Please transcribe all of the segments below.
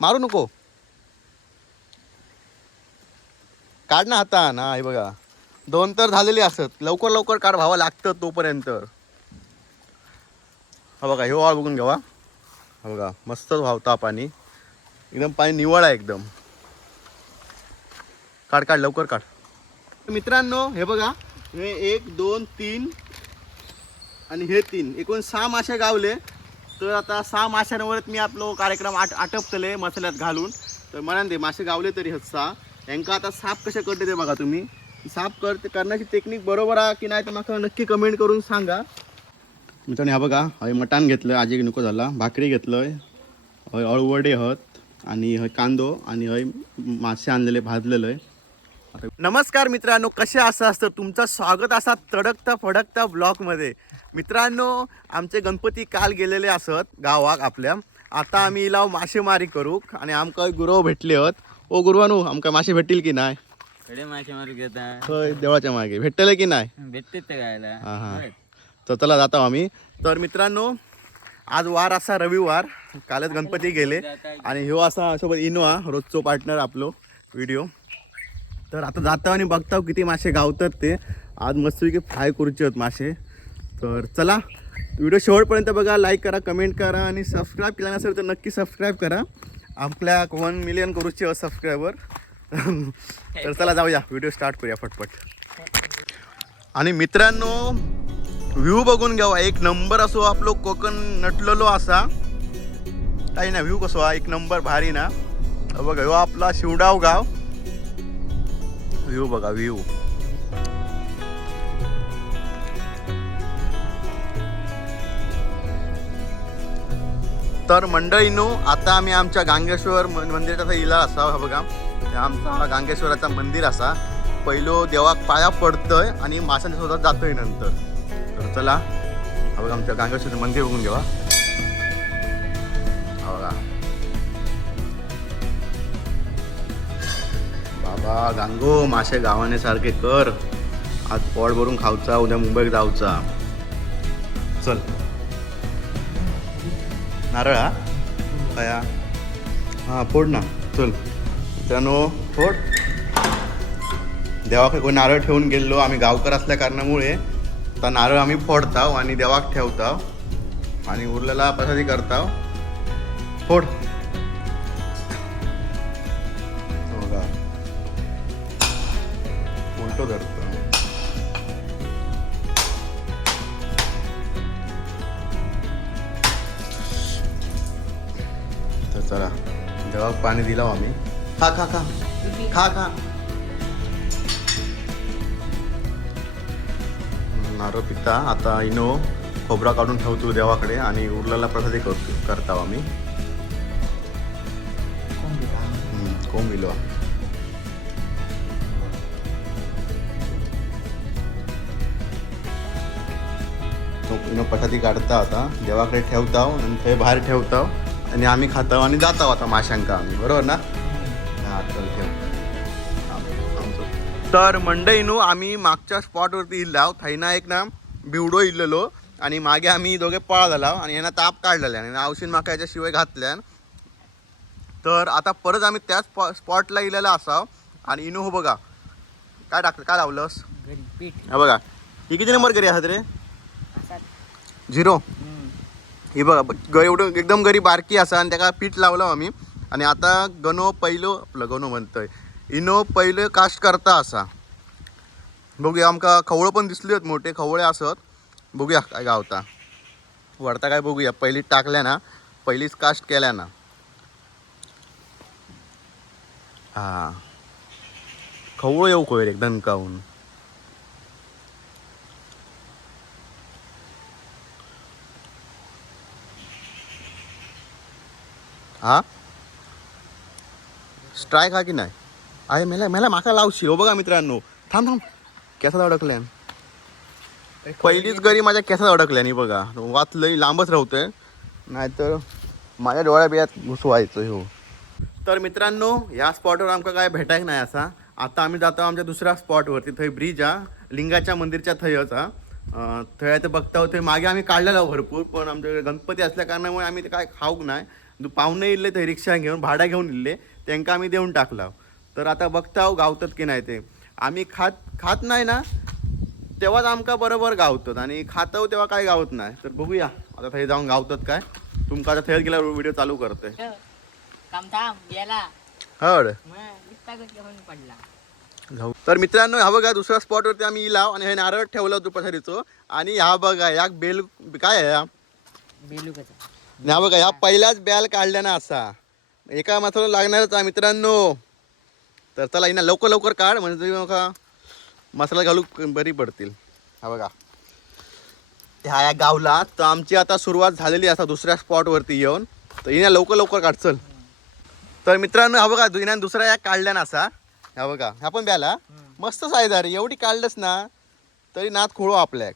मारू नको. काढ ना हाता ना हे बघा. दोन तर झालेली असत. लवकर लवकर काढ व्हावं लागतं तोपर्यंत. हा बघा हे वाळ बघून घ्यावा हा. बघा मस्तच व्हावता पाणी. एकदम पाणी निवळ आहे एकदम. काढ काढ लवकर काढ. मित्रांनो हे बघा हे एक दोन तीन आणि हे तीन. एकूण सहा मासे गावले. तर आता सहा माशांवर मी आपलो कार्यक्रम आट आटपतले मसाल्यात घालून. तर म्हणान दे मासे गावले तरी हत सहा. यांका आता साफ कसे करते ते बघा तुम्ही. साफ करते करण्याची टेक्निक बरोबर आहे की नाही तर मला नक्की कमेंट करून सांगा. मित्रांनो ह्या बघा हय मटाण घेतलं आजी नको झाला भाकरी घेतलं हय अळवडे हत आणि हय कांदो आणि हय मासे आणलेले भाजलेलं. आहे नमस्कार मित्रांनो कसे असं असतं तुमचं स्वागत असा तडकता फडकता ब्लॉगमध्ये मित्रांनो आमचे गणपती काल गेलेले असत गावाक आपल्या. आता आम्ही इलाव मासेमारी करू आणि आमकां गुरव भेटले आहेत ओ गुरुवानू आमकां मासे भेटतील की नाही? कडे घेता होय देवळाच्या मागे. भेटले की नाही? भेटते ते हा, हा. तर चला जातो आम्ही. तर मित्रांनो आज वार असा रविवार. कालच गणपती गेले. आणि ह्यो असा सोबत इनोवा रोजचो पार्टनर आपलो व्हिडिओ तर आता जातो आणि बघता किती मासे गावतात ते. आज मस्तपैकी फ्राय करूचे आहेत मासे. तर चला व्हिडिओ शेवटपर्यंत बघा लाईक करा कमेंट करा आणि सबस्क्राईब केला नसेल तर नक्की सबस्क्राईब करा. आपल्या वन मिलियन करूचे सबस्क्रायबर तर चला जाऊया व्हिडिओ स्टार्ट करूया फटफट. आणि मित्रांनो व्ह्यू बघून घ्यावा हो, एक नंबर असो आपलो कोकण नटलेलो असा. काही ना व्ह्यू कसो हा एक नंबर भारी ना. बघा ह्यो आपला शिवडाव गाव. व्ह्यू बघा व्ह्यू तर मंडळीनो आता आम्ही आमच्या गांगेश्वर मंदिराचा इला असा हा बघा. आमचा गांगेश्वराचा मंदिर असा. पहिलो देवाक पाया पडतोय आणि माशांच्या शोधात जातोय नंतर. तर चला बघा आमच्या गांगेश्वरचं मंदिर बघून घेवा. बघा. वा गांगो मासे गावाने सारखे कर. आज पोट भरून खाऊचा उद्या मुंबईत जाऊचा. चल. नारळ हा? काय हां? फोड ना. चल. त्यानो फोड. देवाकडे कोण नारळ ठेवून गेलो आम्ही गावकर असल्या कारणामुळे आता नारळ आम्ही फोडताव आणि देवाक ठेवताव आणि उरलेला प्रसादी करताव. फोड. धरतो तर चला देवाक पाणी दिलं आम्ही. खा खा खा. खा खा. नारळ पिता आता इनो खोबरा काढून ठेवतो देवाकडे आणि उरलेला प्रसादी करतो करता आम्ही. हम्म, कोंब इलो तो इनो प्रसादी काढता आता देवाकडे ठेवताव आणि ते बाहेर ठेवताव आणि आम्ही खाताव आणि जाताव आता माशांका आम्ही. बरोबर ना? हा चल ठेव. तर मंडईनो आम्ही मागच्या स्पॉटवरती इल्लाव थैना एक ना बिवडो इल्लेलो. आणि मागे आम्ही दोघे पळा झाला आणि यांना ताप काढलेल्या आणि औषध माका याच्या शिवाय घातल्यान तर आता परत आम्ही त्याच स्पॉ स्पॉटला इलेला असाव आणि इनो हो बघा. काय टाकलं? काय लावलंस? पीठ. हा बघा. ही किती नंबर घरी आहात रे? झिरो. ही बघा ग एवढं एकदम गरी बारकी असा आणि त्याला पीठ लावलं आम्ही. आणि आता गणो पहिलो आपलं गणो म्हणतोय. इनो पहिलं कास्ट करता असा. बघूया आमका खवळं पण दिसली मोठे खवळे असत. बघूया काय गावता. वरता काय बघूया. पहिली टाकल्या ना पहिलीच कास्ट केल्या ना. हा. खवळ येऊ कोयर एक काऊन. हा? स्ट्रायक हा की नाही? अरे मेला मेला माका लावशी हो बघा मित्रांनो. थांब थांब. केसात अडकल्यान पहिलीच गरी माझ्या केसात अडकल्यानी बघा. वात लई लांबच राहतोय. नाहीतर माझ्या डोळ्या बियात घुसवायचं हो तर मित्रांनो ह्या स्पॉटवर आमका काय भेटायक नाही असा. आता आम्ही जातो आमच्या दुसऱ्या स्पॉटवरती थंय ब्रिज हा लिंगाच्या मंदिरच्या थंयच हा थंय आता बघता थंय मागे आम्ही काढलेला भरपूर पण आमच्याकडे गणपती असल्या कारणामुळे आम्ही ते काय खाऊक नाही. दु- पाहुणे इल्ले ते रिक्षा घेऊन भाडा घेऊन इल्ले त्यांना आम्ही देऊन टाकला तर आता बघता गावतात की नाही ते. आम्ही खात खात नाही ना तेव्हाच आमका बरोबर गावतात आणि खातो तेव्हा काय गावत नाही. तर बघूया आता थंय जाऊन गावतात काय. तुमका आता थंय गेल्यावर व्हिडिओ चालू थांब गेला. हड. जाऊ. तर मित्रांनो हा बघा दुसऱ्या स्पॉटवरती आम्ही इलाव आणि हे नारळ ठेवलं दुपारीचं. आणि ह्या बघा या बेल काय आहे हा? बेलुकाचा. ना बघा ह्या पहिल्याच बॅल काढल्या ना असा. एका मात्र लागणारच आहे मित्रांनो. तर चला हिना लवकर लवकर काढ म्हणजे नका मसाला घालू बरी पडतील. हा बघा. ह्या या गावला तर आमची आता सुरुवात झालेली असा दुसऱ्या स्पॉटवरती येऊन. तर हिना लवकर लवकर काढ चल. तर मित्रांनो हा बघा हिना दुसरा या काढल्या ना असा. हा बघा ह्या पण बॅला मस्तच आहे रे एवढी काढलंच ना तरी नात खोळो आपल्याक.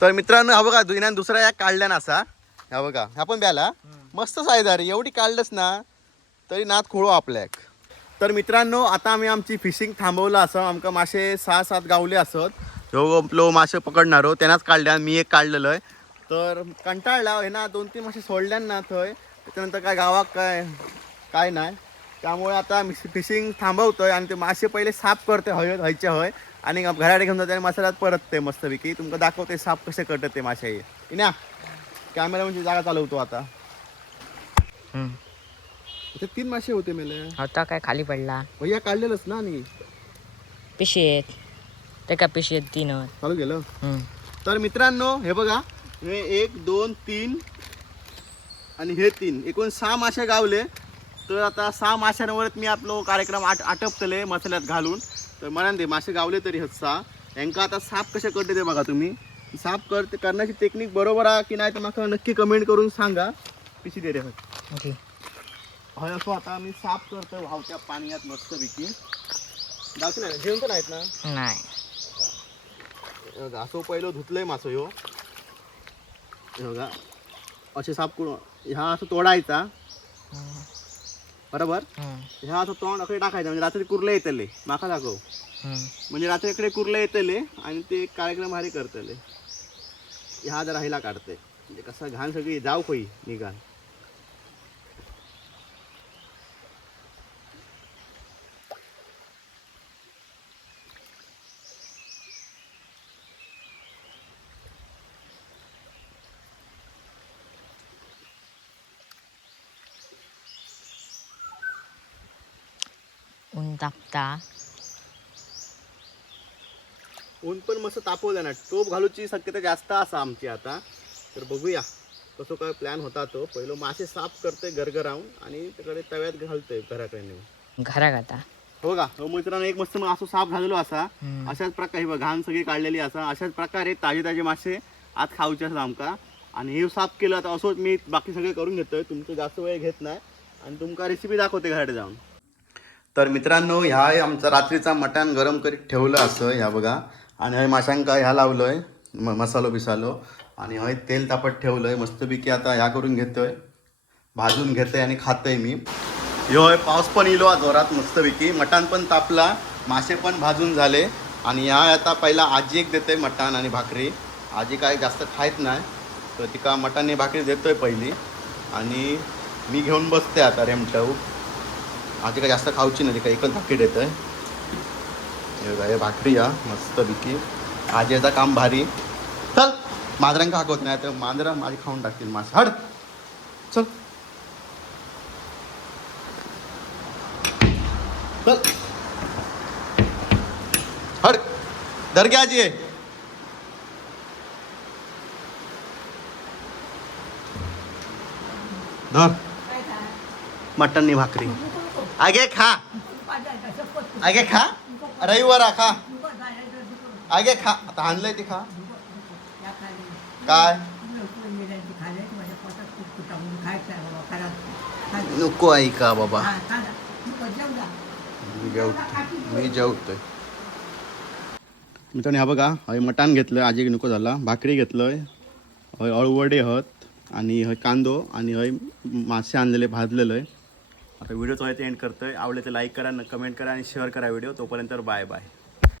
तर मित्रांनो हा बघा हिना दुसरा या काढल्या ना असा. ह्या बघा ह्या पण ब्याला मस्त साईज आहे एवढी काढलंच ना तरी नात खोळो आपल्याक. तर मित्रांनो आता आम्ही आमची फिशिंग थांबवलं असं आमका मासे सहा सात गावले असत. ह्यो आपलो मासे पकडणारो त्यांनाच काढल्या मी एक काढलेलं आहे. तर कंटाळला हे ना दोन तीन मासे सोडल्या ना थंय. त्याच्यानंतर काय गावाक काय काय नाही. त्यामुळे आता फिशिंग थांबवतोय आणि ते मासे पहिले साफ करते हय हयचे हय आणि घराडे घेऊन जाते आणि मसाल्यात परतते मस्तपैकी. तुमका दाखवते साफ कसे करतात ते मासे. इना कॅमेरा म्हणजे जागा चालवतो आता. इथे तीन मासे होते मेले. होता काय खाली पडला. भैया काढलेलंच ना आणि. पिशेत ते का पिशेत तीन. चालू गेलं तर मित्रांनो हे बघा. हे एक दोन तीन आणि हे तीन. एकूण सहा मासे गावले. तर आता सहा माशांवरच मी आपलो कार्यक्रम आट आटपतले मसाल्यात घालून. तर म्हणा ते मासे गावले तरी सहा यांका आता साफ कसे करते ते बघा तुम्ही. साफ करते करण्याची टेक्निक बरोबर आहे की नाही तर मला नक्की कमेंट करून सांगा. पिशी दे रे होय. होय असो आता मी साफ करतो वाहत्या पाण्यात मस्तपैकी. दाखव नाही जेवण तर नाहीत ना? नाही. असो पहिलं धुतलंय मासं ह्यो हे बघा. असे साफ करून ह्या असं तोडायचा. बरोबर? ह्या असं तोंड अकडे टाकायचं म्हणजे रात्री कुर्ले येतले. माका दाखव. म्हणजे रात्री इकडे कुर्ले येतले आणि ते कार्यक्रम भारी करतले. ह्या जरा हिला काढते. म्हणजे कसं घाण सगळी जाऊ खोई निघाल. ऊन तापता ऊन पण मस्त तापवलं ना. टोप घालूची शक्यता जास्त असा आमची आता. तर बघूया कसं काय प्लॅन होता तो. पहिलं मासे साफ करते गरगरावून आणि तिकडे तव्यात घालतोय घराकडे नेऊन. घरात आता? हो का? हो मित्रांनो एक मस्त मग असं साफ झालेलो असा. अशाच प्रकारे घाण सगळी काढलेली असा. अशाच प्रकारे ताजे ताजे मासे आत खाऊचे असतात आमका. आणि हे साफ केलं तर असंच मी बाकी सगळे करून घेतोय. तुमचं जास्त वेळ घेत नाही. आणि तुमका रेसिपी दाखवते घराकडे जाऊन. तर मित्रांनो ह्या आमचा रात्रीचा मटण गरम करीत ठेवलं असं ह्या बघा. आणि हय माशांका ह्या लावलोय म मसालो बिसालो. आणि हय तेल तापत आहे मस्तपैकी आता ह्या करून घेतो आहे भाजून घेतोय आणि खातोय मी. ह्यो हय पाऊस पण इलो जोरात मस्तपैकी. मटण पण तापला मासे पण भाजून झाले. आणि ह्या आता पहिला आजी एक देते मटण आणि भाकरी. आजी काय जास्त खायत नाही तर तिका मटण भाकरी देतो आहे पहिली. आणि मी घेऊन बसते आता रेमटव आजी काय जास्त खाऊची नाही का एकच भाकरी येतं आहे हे भाकरी या मस्तपैकी. आजीचा काम भारी. चल मांजरांका हाकवत नाही तर मांजरा माझी खाऊन टाकतील मास. हड चल. चल. हड धर घ्या आजी. धर. मटननी भाकरी. आगे खा। आगे खा। रविवार खा। आगे खा। आता आणलंय ते खा। काय? नको ऐका बाबा. मी जेवतो मी जेवतोय. मित्रांनो ह्या बघा हय मटण घेतलं आजी नको झाला भाकरी घेतलंय हय अळवडे हत आणि हय कांदो आणि हय मासे आणलेले भाजलेलं. आहे आता व्हिडिओचं आहे ते एंड करतोय. आवडले तर लाईक करा कमेंट करा आणि शेअर करा व्हिडिओ. तोपर्यंत बाय बाय